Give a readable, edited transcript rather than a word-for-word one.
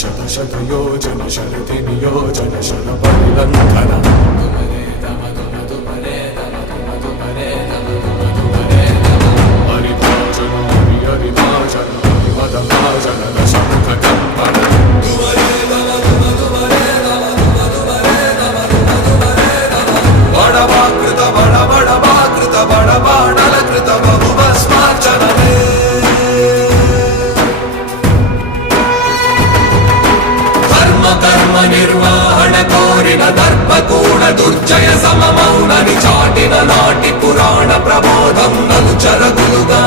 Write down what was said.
శత శత యోజన శరతి నియోజన శర పరిలంఘన హరిభాజన హరిభాజన హరిమదభాజన దశముఖ కంపన బడవాకృత బడబడవాకృత బడబాణలకృత బహుభస్మార్చనమే కర్మ నిర్వహణ కోరిన దర్పకూడ దుర్జయ సమమౌనని చాటిన నాటి పురాణ ప్రబోధం నలుచరగులుగా